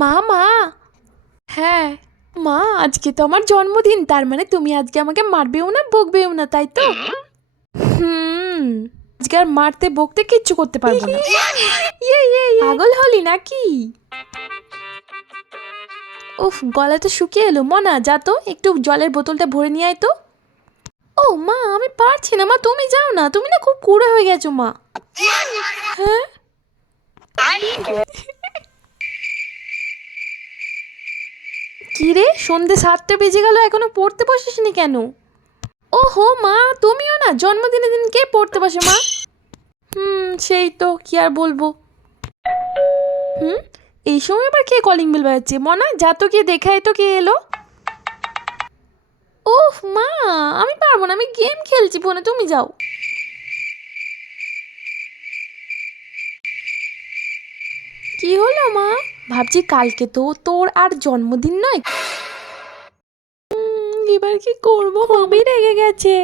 মা মা হ্যাঁ মা, আজকে তো আমার জন্মদিন, তার মানে তুমি আজকে আমাকে মারবেও না বকবেও না, তাই তো? হুম, আজকে আর মারতে বকতে কিচ্ছু করতে পারবো না। পাগল হলি নাকি? উফ, গলাটা শুকিয়ে এলো। মনা, যা তো একটু জলের বোতলটা ভরে নিয়ে আয় তো। ও মা, আমি পারছি না মা, তুমি যাও না, তুমি না খুব কুড়ে হয়ে গেছো মা। হ্যাঁ, কি রে, সন্ধে 7টা বেজে গেল, এখনো পড়তে বসিসনি কেন? ওহো মা, তুমিও না জন্মদিনের দিন কে পড়তে বসে মা? সেই তো, কি আর বলবো। হুম, এই সময় আবার কে কলিং বেল বাজাচ্ছে? মনা, যা তো গিয়ে দেখাই তো কে এলো। ওহ মা, আমি পারবো না, আমি গেম খেলছি ফোনে, তুমি যাও। কি হলো মা? ভাবছি কালকে তো তোর আর জন্মদিন নয়। এবার কি করবো? খুবই রেগে গেছে।